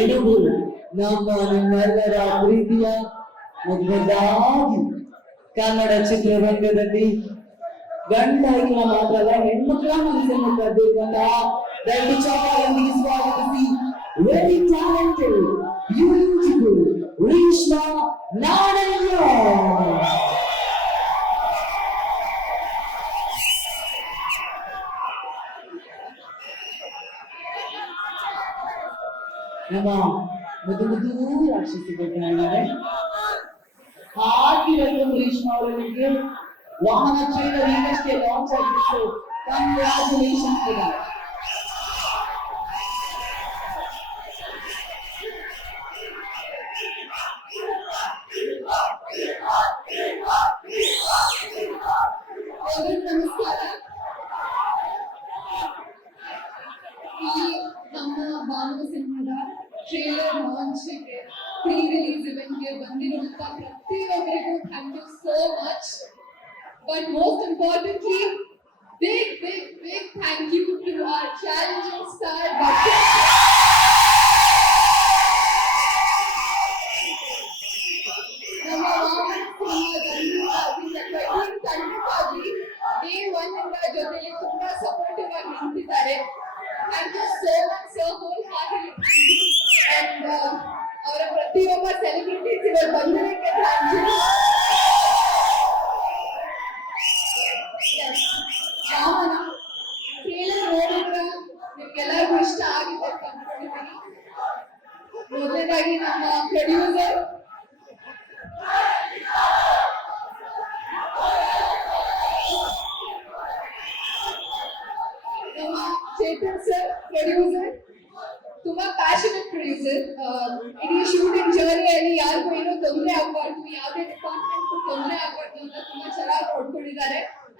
ಇಡುಗು ನಮ್ಮ ನಿಮ್ಮೆಲ್ಲರ ಪ್ರೀತಿಯ ಮುದ್ದಾಗಿ ಕನ್ನಡ ಚಿತ್ರರಂಗದಲ್ಲಿ ಗಂಡ ಹೆಣ್ಣ ಮಾತ್ರ ಅಲ್ಲ ಹೆಣ್ಮಕ್ಳ ಮನಸ್ಸನ್ನು ಕದ್ದಿರುವಂತಹ ದಯವಿಟ್ಟು ಚಾಪಾಳೊಂದಿಗೆ ಸ್ವಾಗತಿಸಿ ನಮ್ಮ ಮುದ್ದು ಮುದ್ದು ರಾಕ್ಷಸಿ ಕೊಟ್ಟಿದ್ದಾರೆ ಹಾಕಿ ವೆಲ್ಕಮ್ ರೇಷ್ಮಾ ಅವರಿಗೆ ವಾಹನ ಟ್ರೈಲರ್ ಈಗಷ್ಟೇ ಲಾಂಚ್ ಆಗಿತ್ತು ಕಂಗ್ರಾಚುಲೇಷನ್ ಕೂಡ ಎಲ್ರಿಗೂ ನಮಸ್ಕಾರ ಟ್ರೇಲರ್ ಲಾಂಚ್ಗೆ ಪ್ರೀ ರಿಲೀಸ್ ಇವೆಂಟ್ಗೆ ಬಂದಿರುವಂತ ಪ್ರತಿಯೊಬ್ಬರಿಗೂ thank you so much but most importantly big big big thank you to our ಅವರ ಪ್ರತಿಯೊಬ್ಬ ಸೆಲೆಬ್ರಿಟೀಸ್ ಇವರು ಬಂದಿದ್ದಕ್ಕೆ ಥ್ಯಾಂಕ್ ಯು ರಾಮನ ಟ್ರೇಲರ್ ನೋಡಿದ್ರ ನಿಮ್ಗೆಲ್ಲರಿಗೂ ಇಷ್ಟ ಆಗಿದೆ ಅಂತ ಅನ್ಕೊಂಡಿದ್ದೀನಿ ಮೊದಲನೇದಾಗಿ ನಮ್ಮ ಪ್ರೊಡ್ಯೂಸರ್ ನಮ್ಮ ಚೇತನ್ ಸರ್ ಪ್ರೊಡ್ಯೂಸರ್ ತುಂಬಾ passionate producer ಇಡೀ ಶೂಟಿಂಗ್ ಜರ್ನಿಯಲ್ಲಿ ಯಾರಿಗೂ ಏನೋ ತೊಂದರೆ ಆಗಬಾರ್ದು. ಯಾವುದೇ ಡಿಪಾರ್ಟ್ಮೆಂಟ್ ತೊಂದರೆ ಆಗಬಾರ್ದು ಅಂತ ತುಂಬಾ ಚೆನ್ನಾಗಿ ನೋಡ್ಕೊಂಡಿದ್ದಾರೆ.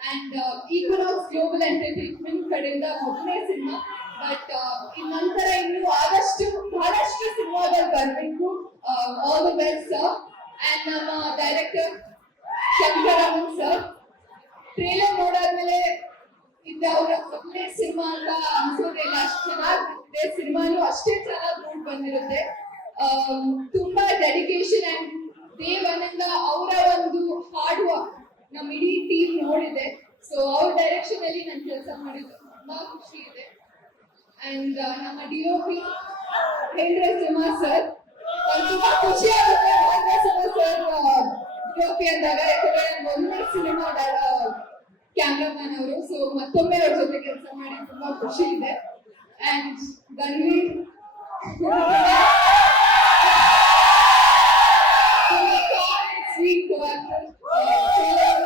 ಅಂಡ್ ಈಕ್ವಲಾಕ್ಸ್ ಗ್ಲೋಬಲ್ ಎಂಟರ್ಟೈನ್ಮೆಂಟ್ ಕಡೆಯಿಂದ ಮೊದಲನೇ ಸಿನಿಮಾ. ಬಟ್ ಇನ್ ನಂತರ ಇನ್ನು ಆದಷ್ಟು ಬಹಳಷ್ಟು ಸಿನಿಮಾಗಳು ಬರಬೇಕು. All the best sir and ನಮ್ಮ ಡೈರೆಕ್ಟರ್ ಶಂಕರಾಮನ್ ಸರ್ ಟ್ರೇಲರ್ ನೋಡಾದ್ಮೇಲೆ ಇದು ಅವರ ಮೊದಲನೇ ಸಿನಿಮಾ ಅಂತ ಅನ್ಸೋದಿಲ್ಲ ಅಷ್ಟು ಚೆನ್ನಾಗಿ ಸಿನಿಮಾನು ಅಷ್ಟೇ ಬಂದಿರುತ್ತೆ. ತುಂಬಾ ಡೆಡಿಕೇಶನ್ ಅಂಡ್ ಇಂದ ಅವರ ಒಂದು ಹಾರ್ಡ್ ವರ್ಕ್ ನಮ್ಮ ಇಡೀ ಟೀಮ್ ನೋಡಿದೆ. ಸೊ ಅವ್ರ ಡೈರೆಕ್ಷನ್ ಅಲ್ಲಿ ನಾನು ಕೆಲಸ ಮಾಡಿದ್ದು ತುಂಬಾ ಖುಷಿ ಇದೆ. ಅಂಡ್ ನಮ್ಮ ಡಿ ಒ ಪಿ ಹೇಳಿದ್ರೆ ಸಿಂಹ ಸರ್ ತುಂಬಾ ಖುಷಿ ಆಗುತ್ತೆ. Simha sir D O P ಅಂದಾಗ ಯಾಕಂದ್ರೆ ಮೊದಲನೇ ಸಿನಿಮಾ ಕ್ಯಾಮ್ರಾಮನ್ ಅವರು. ಸೊ ಮತ್ತೊಮ್ಮೆ ಅವ್ರ ಜೊತೆ ಕೆಲಸ ಮಾಡಿ ತುಂಬಾ ಖುಷಿ ಇದೆ. ಅಂಡ್ ಗನ್ವೀರ್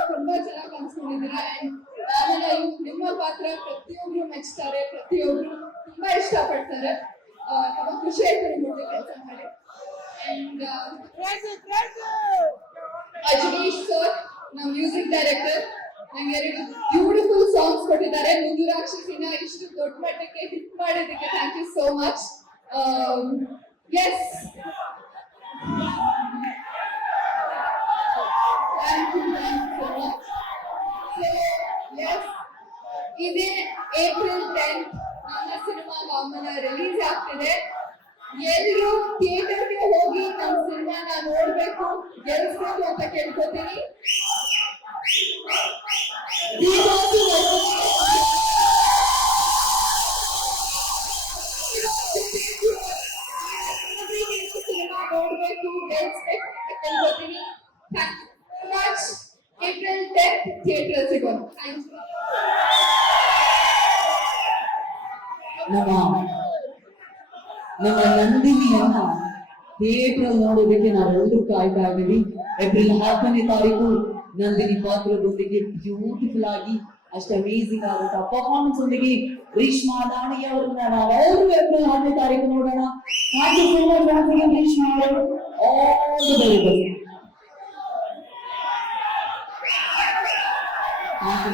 ತುಂಬಾ ಚೆನ್ನಾಗಿ ಆಮೇಲೆ ನಿಮ್ಮ ಪಾತ್ರ ಪ್ರತಿಯೊಬ್ರು ಮೆಚ್ತಾರೆ ಪ್ರತಿಯೊಬ್ರು ತುಂಬಾ ಇಷ್ಟಪಡ್ತಾರೆ ತುಂಬಾ ಖುಷಿ ಆಯ್ತು ನಿಮ್ಮ ಕೆಲಸ ಮಾಡಿ ಅಂಡ್ ಅಜನೀಶ್ ಸರ್ ನಮ್ಮ ಮ್ಯೂಸಿಕ್ ಡೈರೆಕ್ಟರ್ ನಂಗೆ ಎರಡು ಬ್ಯೂಟಿಫುಲ್ ಸಾಂಗ್ಸ್ ಕೊಟ್ಟಿದ್ದಾರೆ ಮುಂದು ರಾಕ್ಷಸಿನ ಇಷ್ಟು ದೊಡ್ಡ ಮಟ್ಟಕ್ಕೆ ಹಿಟ್ ಮಾಡಿದ್ದಕ್ಕೆ thank you so much yes thank you you so much. So, yes, ಇದೇ ಏಪ್ರಿಲ್ ಟೆಂತ್ ನಮ್ಮ ಸಿನಿಮಾ ವಾಮನ ರಿಲೀಸ್ ಆಗ್ತಿದೆ. ಎಲ್ಲರೂ ಥಿಯೇಟರ್ಗೆ ಹೋಗಿ ನಮ್ಮ ಸಿನಿಮಾನ ನೋಡ್ಬೇಕು. ಗೆಲ್ಸ್ಬೇಕು ಅಂತ ಕೇಳ್ಕೊತೀನಿ. ಕೇಳ್ಕೊತೀನಿ thank you much April tenth theatre ಸಿಗೋಣ ಥ್ಯಾಂಕ್ ಯು ನಮ್ಮ ನಮ್ಮ ನಂದಿನಿಯನ್ನ ಥಿಯೇಟರ್ ನೋಡೋದಕ್ಕೆ ನಾವೆಲ್ಲರೂ ಕಾಯ್ತಾ ಇದ್ದೀವಿ ಏಪ್ರಿಲ್ ಹತ್ತನೇ ತಾರೀಕು ನಂದಿನಿ ಪಾತ್ರದೊಂದಿಗೆ ಬ್ಯೂಟಿಫುಲ್ ಆಗಿ ಅಷ್ಟು ಅಮೇಸಿಂಗ್ ಆದಂತಹ ಪರ್ಫಾರ್ಮೆನ್ಸ್ ಒಂದಿಗೆ ರೇಷ್ಮಾ ದಾಣಿ ಅವರನ್ನ ನಾವೆಲ್ಲರೂ ಏಪ್ರಿಲ್ ಹತ್ತನೇ ತಾರೀಕು ನೋಡೋಣ thank you so much once again, Reshma ಅವರು ಆಲ್ ದಿ ವೆರಿ ಬೆಸ್ಟ್